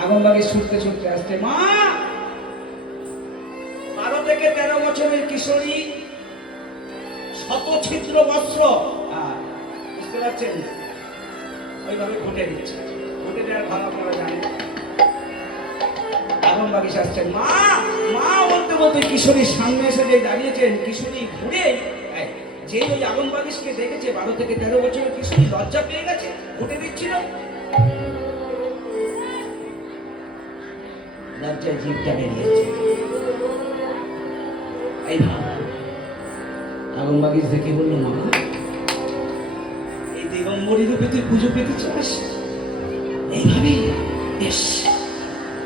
আগমবাগি ছুটতে ছুটতে আসছে, মা 12 থেকে 13 বছরের কিশোরী, শতছিদ্র বস্ত্র, বুঝতে পারছেন, ওইভাবে ঘটে দিচ্ছে। ঘটে দেওয়ার ভালো আপনারা জানেন। আগমবাগি আসছেন, মা মা বলতে বলতে কিশোরীর সামনে এসে যে দাঁড়িয়েছেন, কিশোরী ঘুরে যে ওই আগমবাগিসকে দেখেছে, 12 থেকে 13 বছরের কিশোরী লজ্জা পেয়ে গেছে, ঘটে দিচ্ছিল। লজ্জায় জিভটা বেরিয়েছে। এই আগমবাগিস দেখে বললো, মা এই দিগম্বরী রূপে তুই পুজো পেতে চাস? এইভাবে বেশ,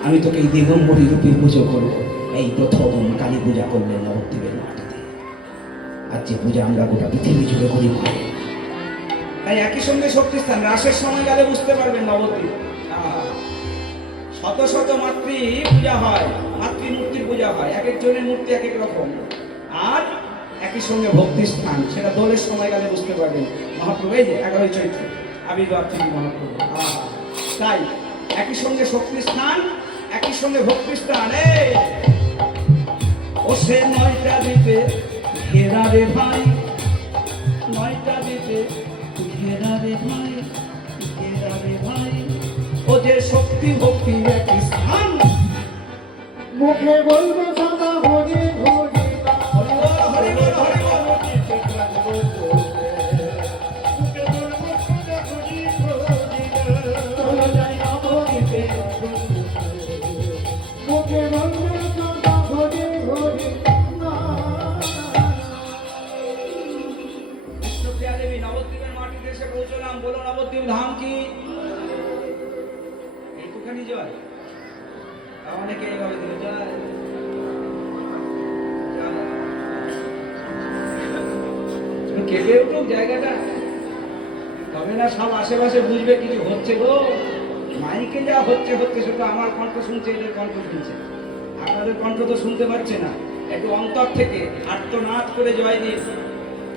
আমি তোকে এই দিগম্বরী রূপে পুজো করবো। এই প্রথম কালী পূজা করলেন নবদ্বীপের মাটিতে। আর যে পূজা আমরা গোটা পৃথিবী জুড়ে করি মা। তাই একই সঙ্গে শক্তিস্থান, রাসের সময় গেলে বুঝতে পারবেন নবদ্বীপ। শত শত মাতৃ পূজা হয়, মাতৃমূর্তির পূজা হয়, এক একজনের মূর্তি এক এক রকম। আর একই সঙ্গে ভক্তি স্থান, সেটা দোলের সময় গেলে বুঝতে পারবেন। মহাপ্রভু এই যে 11 চৈত্র আবির্ভাব তিনি মহাপ্রভু। তাই একই সঙ্গে শক্তি স্থান, একই সঙ্গে ভক্তি স্থান। ও সে 9টা দ্বীপে ঘেরা রে ভাই, 9টা দ্বীপে ঘেরা রে ভাই, ঘেরা রে ভাই। ও যে শক্তি ভক্তি একই স্থান, মুখে বলবো সদা হরি হরি হরি বল হরি বল হরি বল। মুখে বলবো সদা হরি হরি চলো যাই নবদ্বীপে। মুখে বলবো সদা হরি হরি বিষ্ণুপ্রিয়া দেবী নবদ্বীপের মাটিতে এসে পৌঁছলাম। বলো নবদ্বীপ ধাম কি? এইটুখানি জয়, অনেকে এইভাবে দিল জয়। কেঁপে উঠুক জায়গাটা, তবে না সব আশেপাশে বুঝবে কিছু হচ্ছে গো। মাইকে যা হচ্ছে হচ্ছে, শুধু আমার কণ্ঠ শুনছে, এদের কণ্ঠ শুনছে, আপনাদের কণ্ঠ তো শুনতে পাচ্ছে না। একটু অন্তর থেকে আর্তনাদ করে জয় দিন,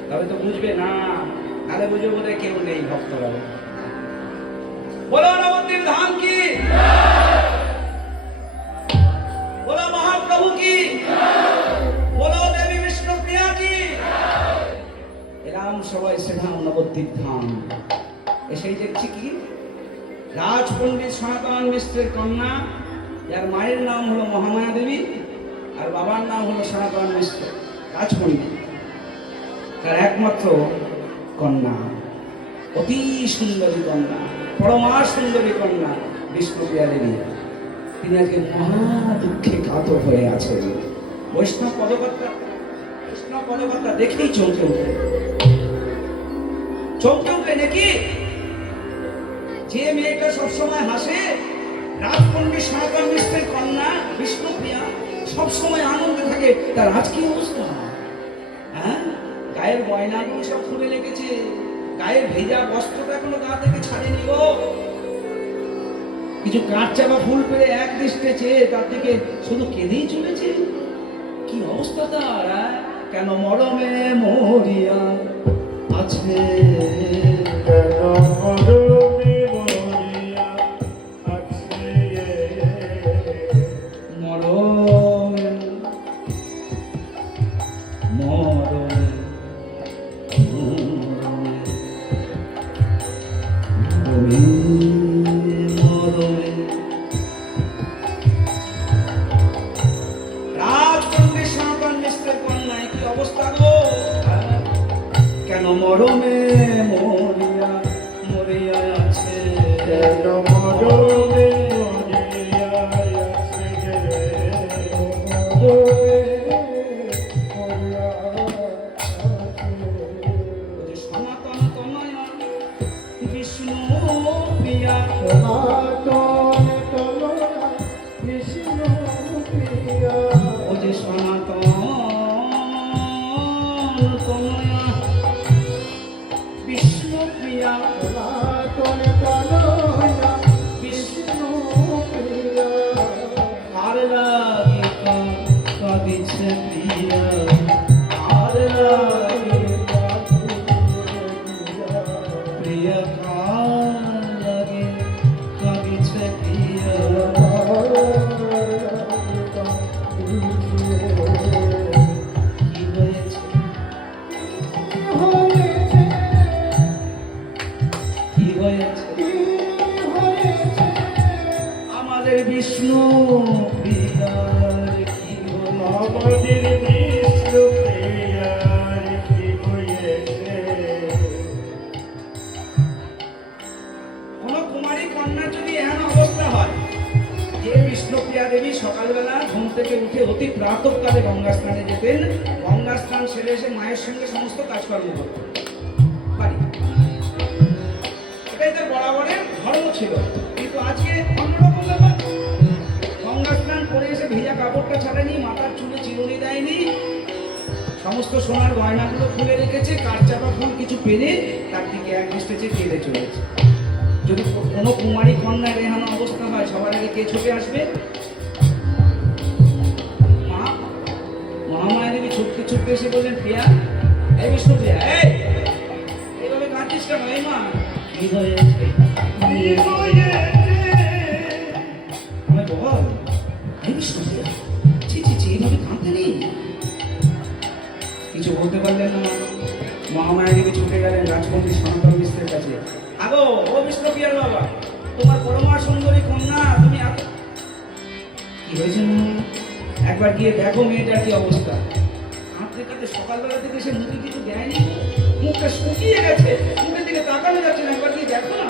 তবে তো বুঝবে না। তাহলে বুঝবে বোধহয় কেউ নেই ভক্তরা। বলো নবদ্বীপ ধাম কি? বলো মহাপ্রভু কি? বলো দেবী বিষ্ণুপ্রিয়া কি? এলাম সবাই সেখান নবদ্বীপ ধাম। এসেই দেখছি কি, রাজপণ্ডিত সনাতন মিশ্রের কন্যা, যার মায়ের নাম হলো মহামায়া দেবী আর বাবার নাম হলো সনাতন মিশ্র। রাজপণ্ডিত, তার একমাত্র কন্যা, অতি সুন্দরী কন্যা, পরমা সুন্দরী কন্যা বিষ্ণুপ্রিয়া দেবী। তিনি আজকে মহা দুঃখে কাতর হয়ে আছেন। বৈষ্ণব পদকর্তা দেখেই চমকে উঠলেন। চমকে উঠলেন নাকি? যে মেয়েটা সবসময় হাসে, রাজপণ্ডিত সনাতন মিশ্রের কন্যা বিষ্ণুপ্রিয়া, সবসময় আনন্দে থাকে, তার আজ কি অবস্থা? হ্যাঁ, গায়ের গয়নাগুলো সব খুলে লেগেছে, গায়ের ভেজা বস্ত্রটা এখনো গা থেকে ছাড়েনি গো। কিছু কাঠ চাপা ফুল পেরে এক দৃষ্টে চেয়ে তার দিকে শুধু কেঁদেই চলেছে। কি অবস্থা তার? কেন মরমে মরিয়া আছে, কেন মরমে মরিয়া আছে, মরমে মরমে মরমে মরমে। রাজপণ্ডিত সনাতন মিশ্রের কন্যায় কি অবস্থা গো? কেন মরমে মরিয়া মরিয়া আছে, কেন মরমে মরিয়া আছে, সনাতন তনয়া বিষ্ণু প্রিয়া, সনাতন তনয়া বিষ্ণু প্রিয়া। ও যে সনাতন তনয়া বিষ্ণু প্রিয়া, সনাতন তনয়া বিষ্ণু প্রিয়া। আর লাগে কাঁদিছে প্রিয়া, আর লাগে প্রিয়া, কার লাগে কাঁদিছে প্রিয়া। আমাদের বিষ্ণু প্রিয়ার কি হলো? আমাদের বিষ্ণু প্রিয়ার কি হয়েছে? কোন কুমারী কন্যা যদি এমন অবস্থা হয় যে বিষ্ণুপ্রিয়া দেবী সকালবেলা ঘুম থেকে উঠে অতি প্রাতঃকালে গঙ্গা স্নানে যেতেন, গঙ্গা স্নান সেরে এসে মায়ের সঙ্গে সমস্ত কাজকর্ম করতেন বাড়ি, এটাই তার বরাবরের ধর্ম ছিল। কিন্তু আজকে অন্যরকম ব্যাপার, গঙ্গা স্নান করে এসে ভেজা কাপড়টা ছাড়েনি, মাথার চুলে চিরুনি দেয়নি, সমস্ত সোনার গয়নাগুলো খুলে রেখেছে, কাঠচাপা ফুল কিছু পেরে তার দিকে এক দৃষ্টিতে কেঁদে চলেছে। যদি কোনো কুমারী কন্যার এহেন অবস্থা হয়, সবার আগে কে ছুটে আসবে? মা। মহামায়া দেবী ছুটতে ছুটতে এসে বললেন, প্রিয়া, এই বিষ্ণুপ্রিয়া, এইভাবে কাঁদছিস কেন? এই মা, কি হয়েছে? কি হয়েছে? আমি বল, এই বিষ্ণুপ্রিয়া, ছি ছি ছি, এইভাবে কাঁদতে নেই। কিছু বলতে পারলেন না। মহামায়া দেবী ছুটে গেলেন রাজকুমারী সনাতন মিশ্রের কাছে। আগো, ও বিষ্ণুপ্রিয়ার বাবা, তোমার পরমা সুন্দরী কন্যা, তুমি কি হয়েছে মা? একবার গিয়ে দেখো মেয়েটার কি অবস্থা। কাঁদতে কাঁদতে সকালবেলা থেকে সে মুখে কিছু দেয়নি, মুখটা শুকিয়ে গেছে, মুখের দিকে তাকানো যাচ্ছে না, একবার গিয়ে দেখো না।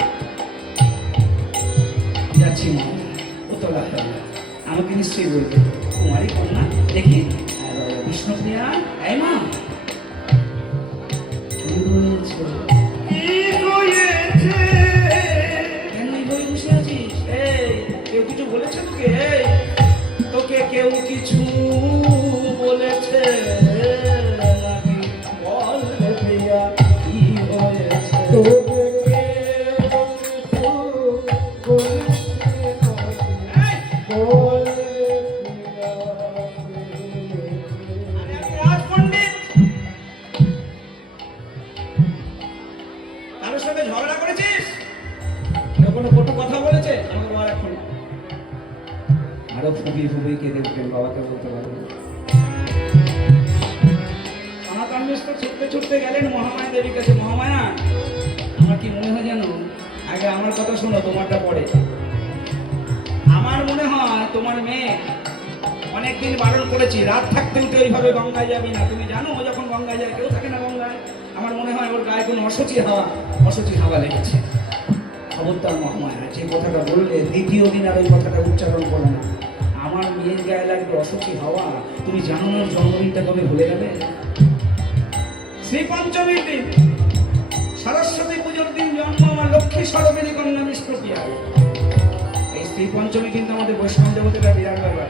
যাচ্ছি মা, ও তো ডাক্তার না, আমাকে নিশ্চয়ই বলবে কুমারী কন্যা দেখি। বিষ্ণুপ্রিয়া, এই মা, কি হয়েছে? কি হয়েছে? কেন এই বই বসে আছিস? এই, কেউ কিছু বলেছে তোকে? এই, তোকে কেউ কিছু বলেছে নাকি? বল রে প্রিয়া, কি হয়েছে? তোকে কিছু বলেছে নাকি? বল প্রিয়া, আরে আমি রাজপণ্ডিত, কারোর সাথে ঝগড়া করেছিস? কেউ কোনো কটু কথা বলেছে? আমাকে বল এখন। আরো ফুবিয়ে ফুবিয়ে কেঁদে উঠলেন, বাবাকে বলতে পারবেন। সনাতন মিশ্র ছুটতে ছুটতে গেলেন মহামায়া দেবীর কাছে। মহামায়া, আমার কি মনে হয় জানো, আগে আমার কথা শোনো, তোমারটা পরে। আমার মনে হয় তোমার মেয়ে, অনেকদিন বারণ করেছি, রাত থাকতে উঠে ওইভাবে গঙ্গায় যাবি না। তুমি জানো ও যখন গঙ্গায় যায় কেউ থাকে না গঙ্গায়। আমার মনে হয় ওর গায়ে কোনো অশুচি হাওয়া লেগেছে। খবরদার মহামায়া, যে কথাটা বললে দ্বিতীয় দিন আর ওই কথাটা উচ্চারণ করো না। আমার মেয়ের গায়ে লাগবে অশুচি হাওয়া, তুমি জানো না ওর জন্মদিনটা কবে ভুলে গেলে? শ্রী পঞ্চমীর দিন, সরস্বতী পুজোর দিন জন্ম আমার লক্ষ্মী সরবেরী কন্যা বিষ্ণুপ্রিয়া। এই শ্রী পঞ্চমী কিন্তু আমাদের বৈষ্ণব জগতের একটা বিরাট ব্যাপার।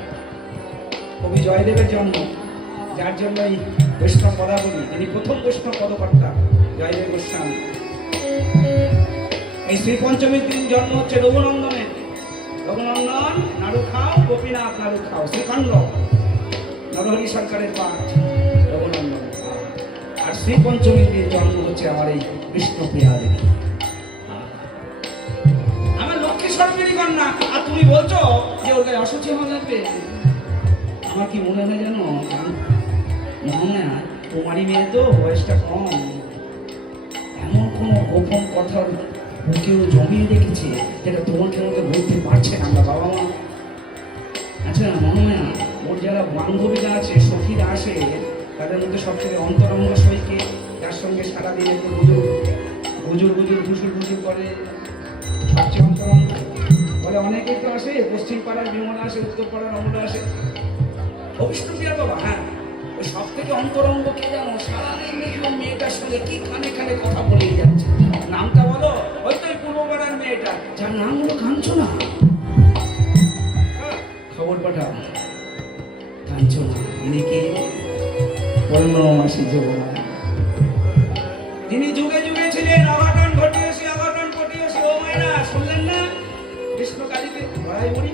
কবি জয়দেবের জন্ম, যার জন্য এই বৈষ্ণব পদাবলী, তিনি প্রথম বৈষ্ণব পদকর্তা জয়দেব গোস্বামী। এই শ্রী পঞ্চমীর দিন জন্ম হচ্ছে রঘুনন্দনের। রঘুনন্দন নাড়ু খাও, গোপীনাথ নাড়ু খাও, শ্রীখণ্ড নরহরি সরকারের পাঠ রঘুনন্দন। আর শ্রী পঞ্চমীর দিন জন্ম হচ্ছে আমার এই বিষ্ণুপ্রিয়া দেবী, আমার লক্ষ্মী সরকারি কন্যা। আর তুমি বলছো যে ওর গায়ে অশুচি হওয়া লাগবে? আমার কি মনে হয় জানো মহামায়া, তোমারই মেয়ে তো, বয়সটা কম, এমন কোনো গোপন কথা বুকেও জমিয়ে রেখেছে যেটা তোমাকে আমাকে বলতে পারছে না আমরা বাবা মা। আচ্ছা মহামায়া, ওর যারা বান্ধবীরা আছে, সখীরা আসে, তাদের মধ্যে সবথেকে অন্তরঙ্গ সইকে, যার সঙ্গে সারাদিন একটু গুজুর করে, সবচেয়ে অন্তরঙ্গ বলে অনেকেই তো আসে, পশ্চিম পাড়ার বিমলা আসে, উত্তর পাড়ার অমলা আসে। অবিষ্ণুপ্রিয়া বাবা, হ্যাঁ, ওই সব থেকে অন্তরঙ্গ কে জানো? সারাদিন দেখি ওই মেয়েটার সঙ্গে কি খানে খানে কথা বলেই যাচ্ছে। নামটা বলো? ওই তো পূর্ব পাড়ার মেয়েটা, যার নাম হলো কাঞ্চনা। খবর পাঠাও, কাঞ্চনা ইনি কে? পূর্ণমাসী যমুনা। তিনি যুগে যুগে ছিলেন অঘটন ঘটিয়েছি, ও মায়েরা শুনলেন না? কৃষ্ণকালীতে ধরাই পড়ি,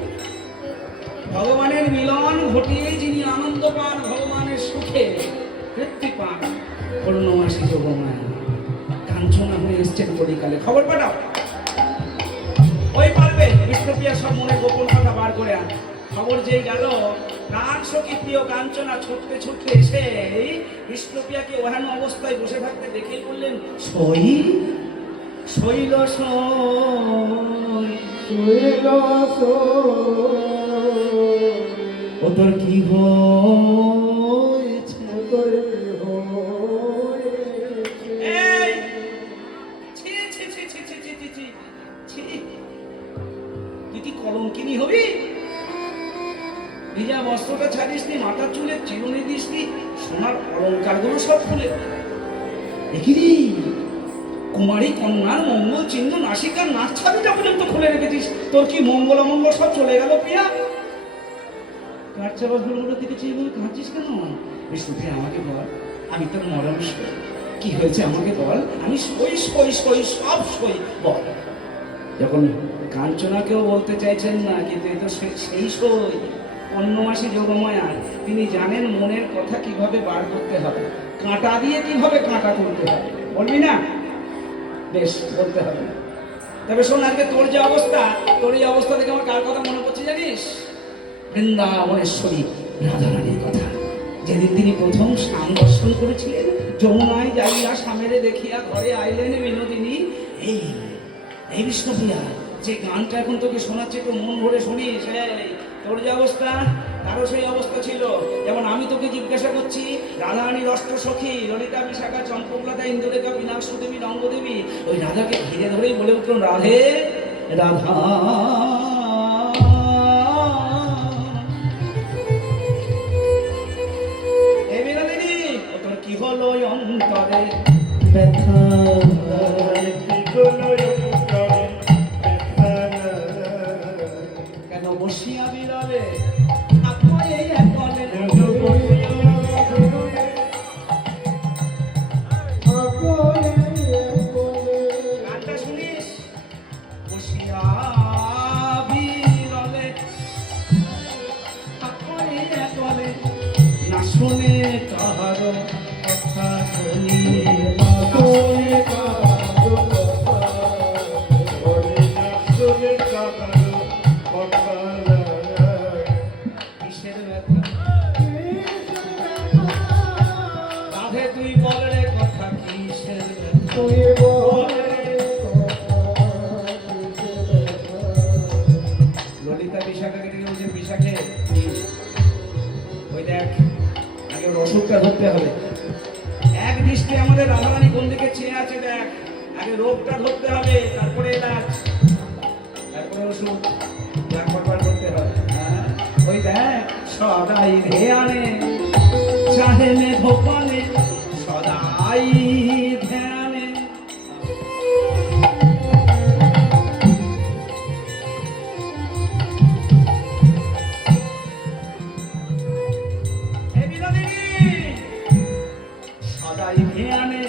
ভগবানের মিলন ঘটিয়ে যিনি আনন্দ পান, ভগবানের সুখে তৃপ্তি পান, পূর্ণমাসী যোগমায়া কাঞ্চনা হয়ে এসছেন কলিকালে। খবর পাঠাও, ওই পারবে বিষ্ণুপ্রিয়া সব মনে গোপন কথা বার করে আন। খবর যেই গেল, প্রাণ সখী প্রিয় কাঞ্চনা ছুটতে ছুটতে এসে বিষ্ণুপ্রিয়াকে ওহেন অবস্থায় বসে থাকতে দেখেই বললেন, শৈল শৈল শুইল ও তোর কি হয়েছে? এই! ছি, ছি, ছি, ছি, ছি, ছি, ছি, ছি, ছি। তুই কি কলঙ্কিনী হবি? ভিজা বস্ত্রটা ছাড়িস নি, মাথার চুলে চিরুনি দিস নি, সোনার অলঙ্কার গুলো সব খুলে দেখিনি। কুমারী কন্যার মঙ্গল চিহ্ন নাসিকার নাচ ছাবিটা পর্যন্ত খুলে রেখেছিস। তোর কি মঙ্গল অমঙ্গল সব চলে গেল প্রিয়া? কাঁচা বস্ত্রগুলোর দিকে চেয়ে বলে কাঁদছিস কেন? বিষ্ণুপ্রিয়া আমাকে বল, আমি তোর মরম সই। কি হয়েছে আমাকে বল, আমি সই সই সই সব সই। বল। যখন কাঞ্চনাকেও বলতে চাইছেন না, কিন্তু এ তো সেই সই। অন্নমাসী যোগমায়া তিনি জানেন মনের কথা কিভাবে বার করতে হবে, কাঁটা দিয়ে কিভাবে কাঁটা করতে হবে। বলবি না? বেশ, বলতে হবে। তবে শোন, আজকে তোর যে অবস্থা, তোর এই অবস্থা থেকে আমার কার কথা মনে পড়ছে জানিস? বৃন্দাবনেশ্বরী রাধারানীর কথা। যেদিন তিনি প্রথম স্নান দর্শন করেছিলেন, যমুনায় যাইয়া স্বামীরে দেখিয়া ঘরে আইলেন বিনোদিনী। এই এই বিষ্ণুপ্রিয়া, যে গানটা এখন তোকে শোনাচ্ছে একটু মন ভরে শুনিস। তোর যে অবস্থা, তারও সেই অবস্থা ছিল। যেমন আমি তোকে জিজ্ঞাসা করছি, রাধারানীর অষ্টসখী ললিতা, বিশাখা, চম্পকলতা, ইন্দুরেখা, মীনাক্ষী দেবী, রঙ্গদেবী, ওই রাধাকে ঘিরে ধরেই বলে উঠল, রাধে রাধা। এ বিনোদিনী, তোর কি হলো অন্তরে ব্যথা? কেন বসিয়া বিরলে আপনি একলে? গানটা শুনিস? বসিয়া বিরলে আপনি একলে, না শুনে কাহার কথা শুনি, না শুনে কিসের ব্যথা? রাধে তুই বল রে কথা, কিসের ব্যথা? ললিতা বিশাখাকে ডেকে বলছে, বিশাখে ওই দেখ, আগে ওর অসুখটা ধরতে হবে। এক দৃষ্টি আমাদের রাধারানী কোন দিকে চেয়ে আছে দেখ। আগে রোগটা ধরতে হবে, তারপরে এলাচ, তারপরে ওষুধ লাগবার করতে হবে। ওই দেখ, সদাই ধ্যানে চাহে মে ভোপালে, সদাই ধ্যানে। সদাই ধ্যানে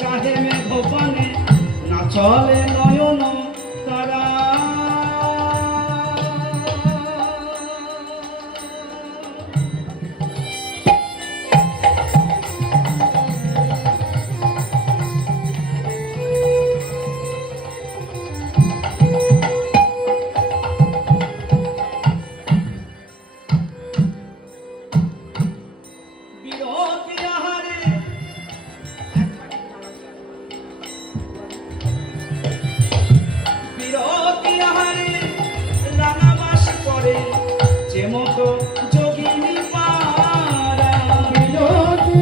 চাহে মে ভোপালে, না চলে নয়ন তারা। বিরতি আহারে বিরতি আহারে রাঙাবাস করে, যে মতো যোগিনী পারা। বিরতি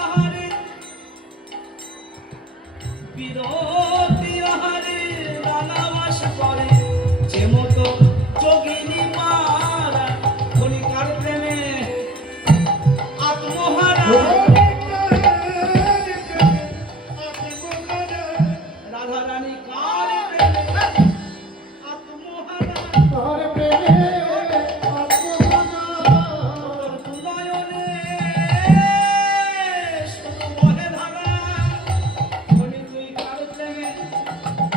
আহারে বিরতি আহারে রাঙাবাস করে, যে মতো যোগিনী পারা। কলিকার প্রেমে আত্মহারা, রাধারানী কার প্রেমে আত্মহারা। তোর দুনয়নে শুধু বহে ধারা, বলি তুই কার প্রেমে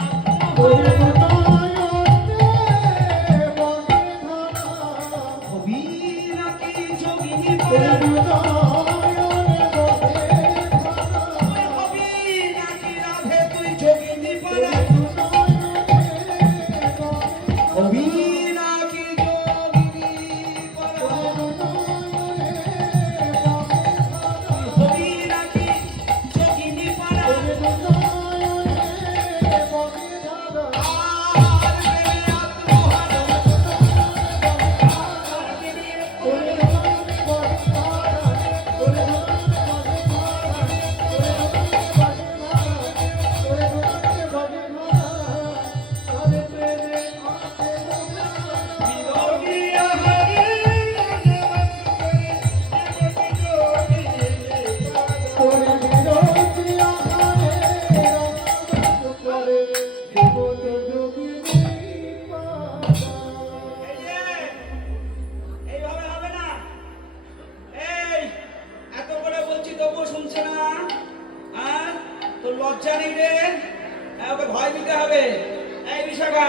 আত্মহারা। হবি নাকি যোগিনী পারা? হবি নাকি রাধে তুই যোগিনী পারা? হবি নাকি যোগিনী পারা? হবি নাকি তোর লজ্জা নেই রে? ওকে ভয় দিতে হবে। এই বিশাখা,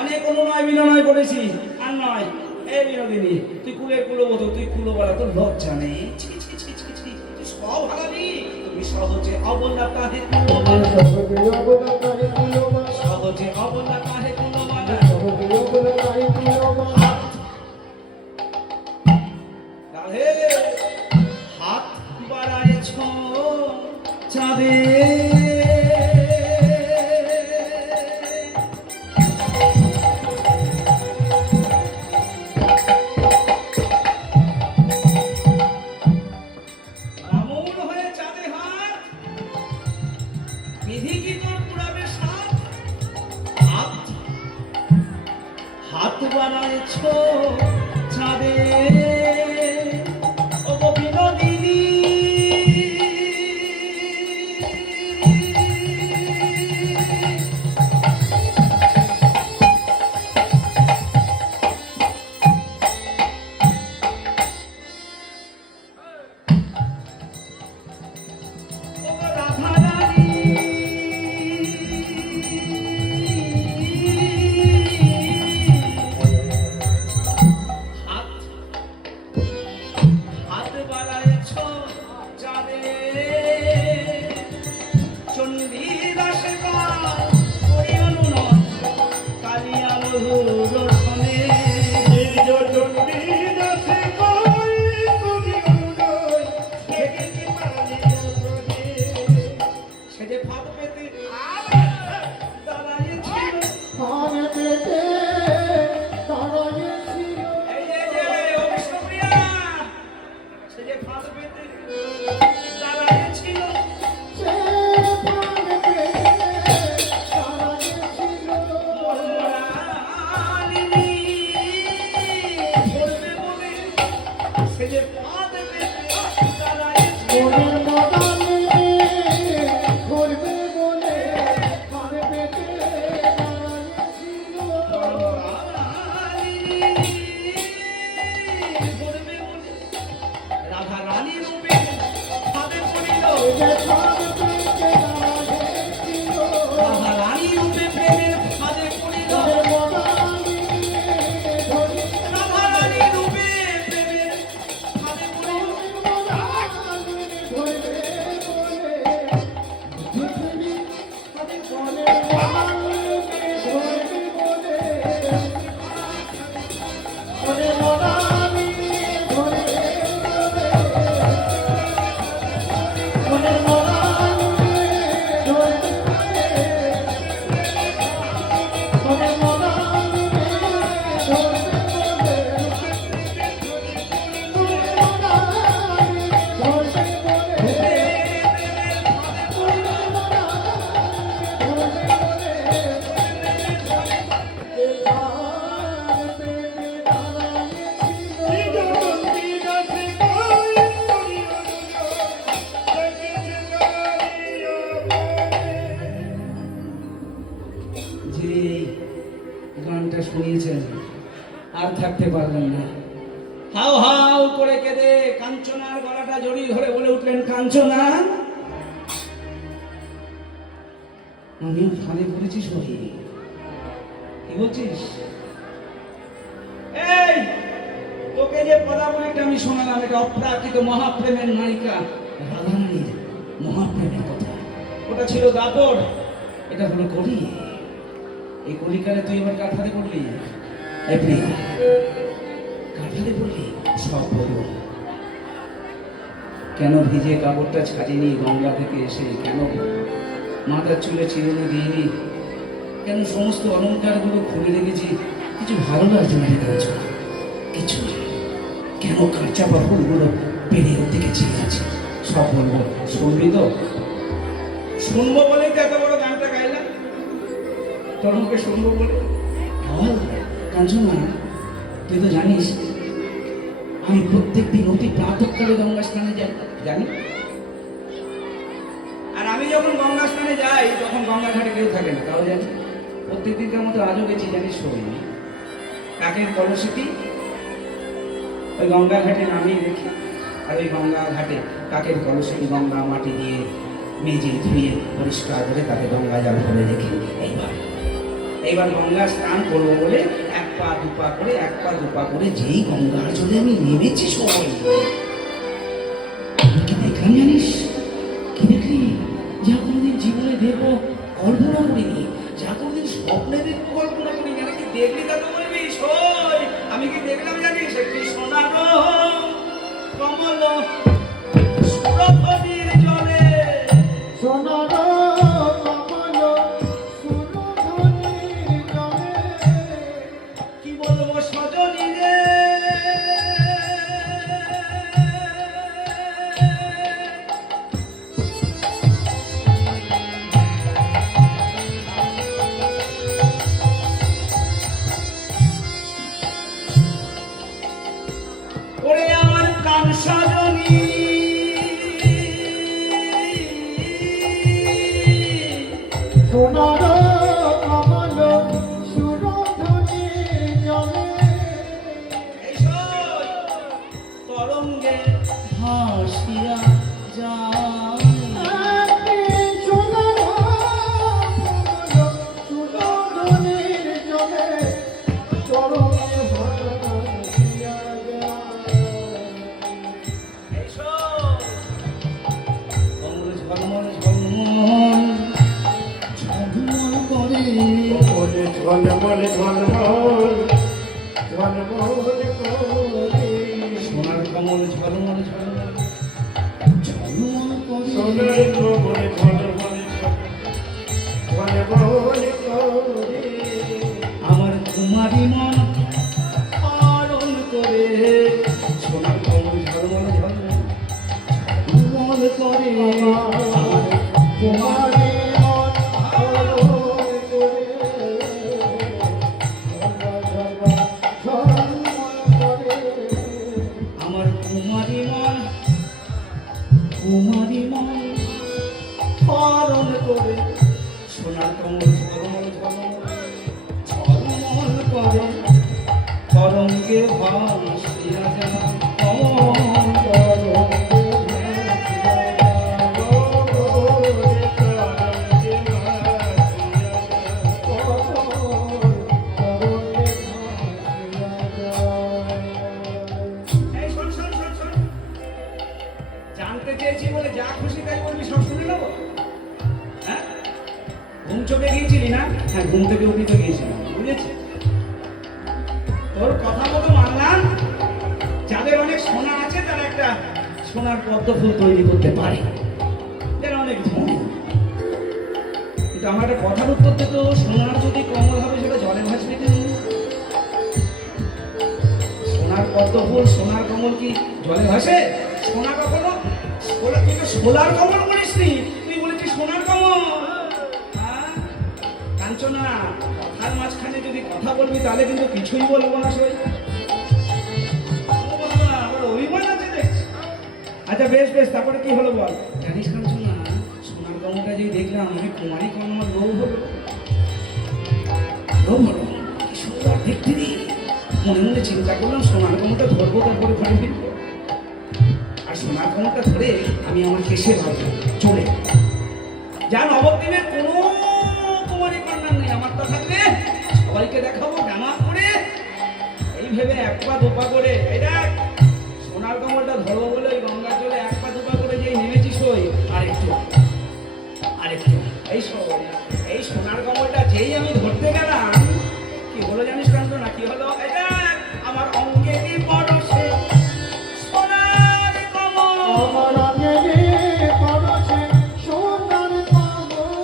অনেক অনুনয় বিনয় করেছি, আর নয়। এই বিনোদিনী, তুই কুলের কুলবধূ, তুই কুলবলা, তোর লজ্জা নেই? ছি ছি ছি ছি ছি, তুই সব হারাবি। তুমি সহজে অবলা কাহে কুলবলা, সহজে অবলা কাহে কুলবলা। রাধে, হাত বাড়ায়েছ চাঁদে, আমূল হয়ে চাঁদে হাত, বিধি কি তোর পুরাবে সাথ? হাত, হাত বাড়ায়েছ চাঁদে, ও গো বিনোদিনী। ও গো রাধারানী, হাত, হাত বাড়ায়েছ চাঁদে, চণ্ডী দাসে পাল করি অনুনয়, কালিয়া মধুর দর্শনে। সে যে ফাঁদ পেতে দাঁড়াইয়েছিল, এই যে ও বিষ্ণুপ্রিয়া, সে যে ফাঁদ পেতে দাঁড়াইয়েছিল, মনোরালিনী ধরবে বলে, সে যে ফাঁদ পেতে দাঁড়াইয়েছিল। রাধা রানী রূপে ফাঁদে পড়িল, রাধা রানী রূপে প্রেমের ফাঁদে পড়িল, রাধা রানী রূপে প্রেমের ফাঁদে পড়িল। যে গানটা শুনিয়েছেন আর থাকতে পারলেন না, হাউ হাউ করে কেঁদে কাঞ্চনার গলাটা জড়িয়ে ধরে বলে উঠলেন, কাঞ্চনা, আমিও ফাঁদে পড়েছি সহি। কি বলছিস? এই তোকে যে পদাবলীটা আমি শোনালাম, এটা অপ্রাকৃত মহাপ্রেমের নায়িকা রাধারানীর মহাপ্রেমের কথা। ওটা ছিল দাপর, এটা হলো কলি। এই কলিকালে তুই এবার কার ফাঁদে পড়লি? কার ফাঁদে পড়লি? সব বলব। কেন ভিজে কাপড়টা ছাড়িনি গঙ্গা থেকে এসে? কেন মাথার চুলে চিরুনি দিইনি? কেন সমস্ত অলঙ্কারগুলো খুলে রেখেছি? কিছু ভালো লাগছে না কাজ, কিছু না। কেন কাঁচা পাথরগুলো পেরিয়ে ওর দিকে চেয়ে আছে? সব বলবো, শুনবি তো? শুনবো বলেই তো এত বড় গানটা গাইলাম, তোর মুখে শুনবো বলে। কাঞ্চনা, তুই তো জানিস আমি প্রত্যেক দিন অতি প্রাতঃকালে গঙ্গা স্নানে যাই, জানি। আর আমি যখন গঙ্গা স্নানে যাই তখন গঙ্গা ঘাটে কেউ থাকে না, তাও জানি। প্রত্যেক দিনকার মতো আজও গেছি, জানিস সবাই। কাকের কলসিটি ওই গঙ্গা ঘাটে নামিয়ে রেখে, আর ওই গঙ্গা ঘাটে কাকের কলসিটি গঙ্গা মাটি দিয়ে মেজে ধুয়ে পরিষ্কার করে তাতে গঙ্গা জল ভরে রেখে এইবার গঙ্গা স্নান করবো বলে এক পা দুপা করে যেই গঙ্গার জলে আমি নেমেছি সময় কি দেখলাম জানিস? কি দেখলি? যা কোনোদিন জীবনে দেখবো কল্পনা করিনি, যা কোনোদিন স্বপ্নে দেখবো কল্পনা করিনি। আমি কি দেখলি তা তো বলবি? সই আমি কি দেখলাম জানিস? একটি সোনার কমল সুরধনীর জলে সোনার কমল সুরধনীর জলে কি বলবো সজনী রে, ওরে আমার প্রাণ সজনী সোনার কমল সুরধনীর জলে এই সই তরঙ্গে ভাসিয়া যায়। সোনার কমল সুরধনীর জলে চরণে ভাসিয়া যায়। এই সই কমল ঝলমল ঝলমল করে ওরে ঝলমল ঝলমল ঝলমল করে সোনার কমল ঝলমল ঝলমল ঝলমল করে সোনার কমল ঝলমল ঝলমল করে আমার কুমারী মন পালন করে সোনার কমল ঝলমল ঝলমল ঝলমল করে আমার কুমারী মন ঝলমল করে ঝলমল করে আমার কুমারী মন পালন করে সোনার কমল ঝলমল ঝলমল ঝলমল করে তরঙ্গে ভাসিয়া যায় কমল এই শোন শোন শোন শোন জানতে চেয়েছি বলে যা খুশি তাই বলবি, সব শুনে নেবো? হ্যাঁ, ঘুম চোখে গিয়েছিলি না? হ্যাঁ, ঘুম থেকে উঠি তো গিয়েছিলাম, বুঝেছি। তোর কথা মতো মানলাম, যাদের অনেক সোনা আছে তারা একটা সোনার পদ্ম ফুল তৈরি করতে পারে, যারা অনেক ধনী। কিন্তু আমার একটা কথার উত্তর দিত, সোনার যদি কমল হবে সেটা জলে ভাসবে কেন? সোনার পদ্ম ফুল সোনার কমল কি জলে ভাসে? সোনা কখনো তুই তো সোলার কমল বলিস নি, তুই বলেছিস সোনার কমল। হ্যাঁ? কাঞ্চনা, কথার মাঝখানে যদি কথা বলবি তাহলে কিন্তু কিছুই বলবো না। সই আবার অভিমান আছে দেখছি। আচ্ছা বেশ বেশ, তারপরে কি হলো বল? জানিস কাঞ্চনা, সোনার কমলটা যেই দেখলাম আমি কুমারী কমল আমার লোভ হলো। লোভ হলো, কি সুন্দর দেখতে রে। মনে মনে চিন্তা করলাম সোনার কমলটা ধরবো, তারপরে ঘরে ফিরবো। আর সোনার কমলটা ধরে আমি আমার কেসে ভাববো চলে যা নবদ্বীপের কোনো কুমারী কন্যা নেই, আমারটা থাকবে, সবাইকে দেখাবো ডাঙা করে। এই ভেবে এক পা দুপা করে, এই দেখ সোনার কমলটা ধরবো বলে ওই গঙ্গার জলে এক পা দুপা করে যেই নেমেছি সই, আরেকটু এই সোনার কমলটা যেই আমি ধরতে গেলাম, কি হলো জানিস কাঞ্চনা? কি হলো? এই দেখ আমার অঙ্গেরই পরশে সোনার কমল, আমার অঙ্গেরে পরশে সোনার কমল,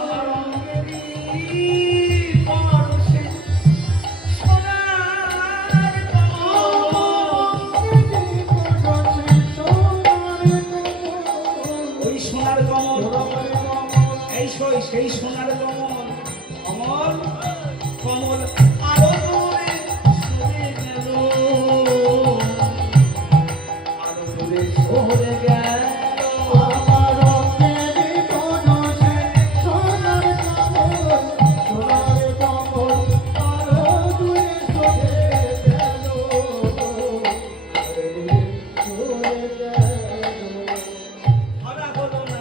আমার অঙ্গেরই পরশে সোনার কমল। ওই সোনার কমল, এই সেই সোনার কমল, কমল কমল আরো দূরে সরে গেল, আরো দূরে সরে গেল। আমার অঙ্গেরে পরশে সোনার কমল, সোনার কমল আরো দূরে সরে গেল, আরো দূরে সরে গেল। ধরা হলো না,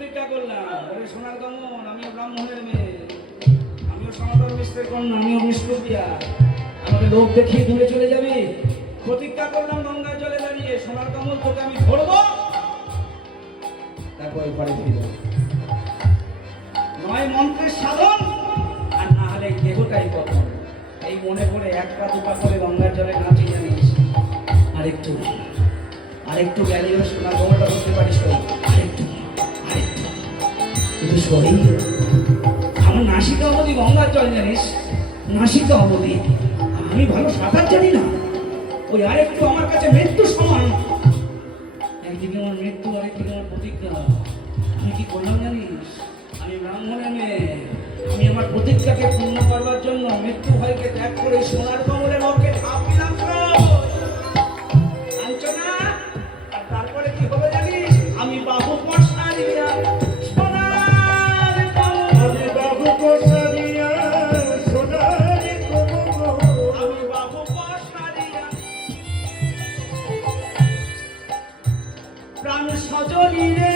প্রতিজ্ঞা করলাম, ওরে সোনার কমল, আমিও ব্রাহ্মণের মেয়ে, আমিও সনাতন মিশ্রের কন্যা, আমিও বিষ্ণুপ্রিয়া, আমাকে লোক দেখিয়ে দূরে চলে যাবে। প্রতিজ্ঞা করলাম গঙ্গার জলে দাঁড়িয়ে, সোনার কমল তোকে আমি ধরবো, তারপর ঘরে ফিরব। নয় মন্ত্রের সাধন, আর না হলে এই দেহটাই পতন। এই মনে করে এক পা দুপা করে গঙ্গার জলে নাচি জানিস। আরেকটু গেলেও সোনার কমলটা করতে পারিস তো, আরেকটু কিন্তু সহি আমার নাসিকা অবধি গঙ্গার জল জানিস, নাসিকা অবধি। আমি ভালো সাঁতার জানি না, ওই আরেকটু আমার কাছে মৃত্যু সমান। একদিকে আমার মৃত্যু, আরেকদিকে আমার প্রতিজ্ঞা। আমি কি করলাম জানিস? আমি ব্রাহ্মণের মেয়ে, আমি আমার প্রতিজ্ঞাকে পূর্ণ করবার জন্য মৃত্যু ভয়কে ত্যাগ করে সোনার কমলের অর্কে ঝাঁপ দিলাম। কাঞ্চনা, আর তারপরে কি হবে জানিস? আমি বাহু পশারিয়া সোনার কমল, আমি বাবু কোসারিয়া সোনার কমল, আমি বাহু পশারিয়া প্রাণ সজনী রে,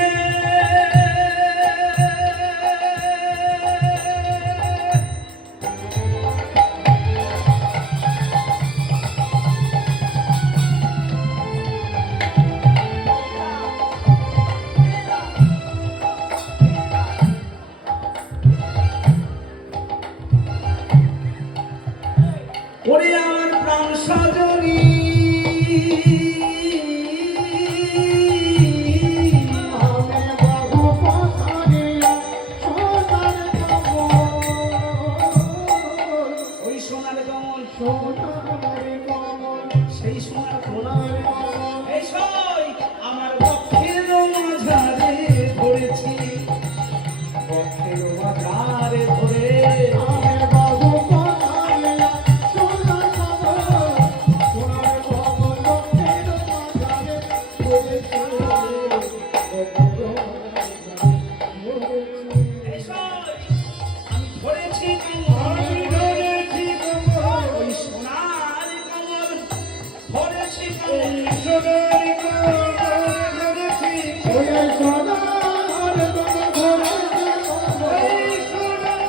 ওরে আমার প্রাণ সজনী, আমি বাবু কোসারিয়া সোনার কমল, ওই সোনার কমল, সোনার কমল, সেই সোনার সোনার কমল, কমল, এই সই আমার বক্ষের মাঝারে ধরেছি, বক্ষের মাঝারে ধরে আমি বাবু কোসারিয়া সোনার কমল, সোনার কমল লক্ষ্মীর মাঝারে ধরেছি, এই সই আমি ধরেছি কমল, আমি ধরেছি কমল, ওই সোনার কমল ধরেছি কমল, সোনার কমল ধরেছি, ওই সোনার কমল ধরেছি কমল, ওই সোনার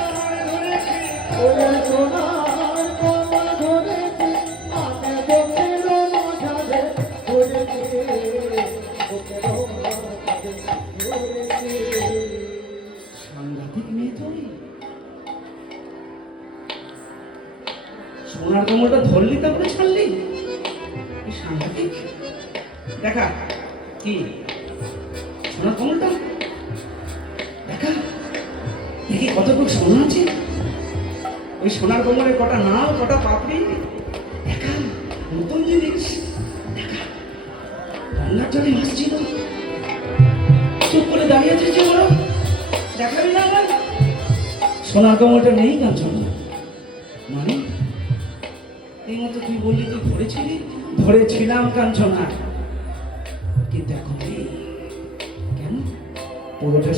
কমল ধরেছি, ওই সোনার কমল ধরেছি, আমি বুকের মাঝারে ধরেছি, বুকের মাঝারে ধরেছি। সাংঘাতিক মেয়ে তুই। সোনার কমলটা ধরলি তারপরে ছাড়লি, কি সাংঘাতিক। দেখা কি সোনার কমলটা, দেখা দেখি কতটুকু সোনা আছে। ওই সোনার কমলের কটা নাম, কটা পাপড়ি, দেখা নতুন জিনিস। দেখা গঙ্গার জলে ভাসছিল, চুপ করে দাঁড়িয়ে আছিস যে বলো, দেখাবি না আমার সোনার কমলটা নেই কাঞ্চন? মানে এই মতো তুই বললি তুই ধরেছিলি, ধরেছিলাম কাঞ্চনা, কিন্তু এখন নেই। কেন? পুরোটা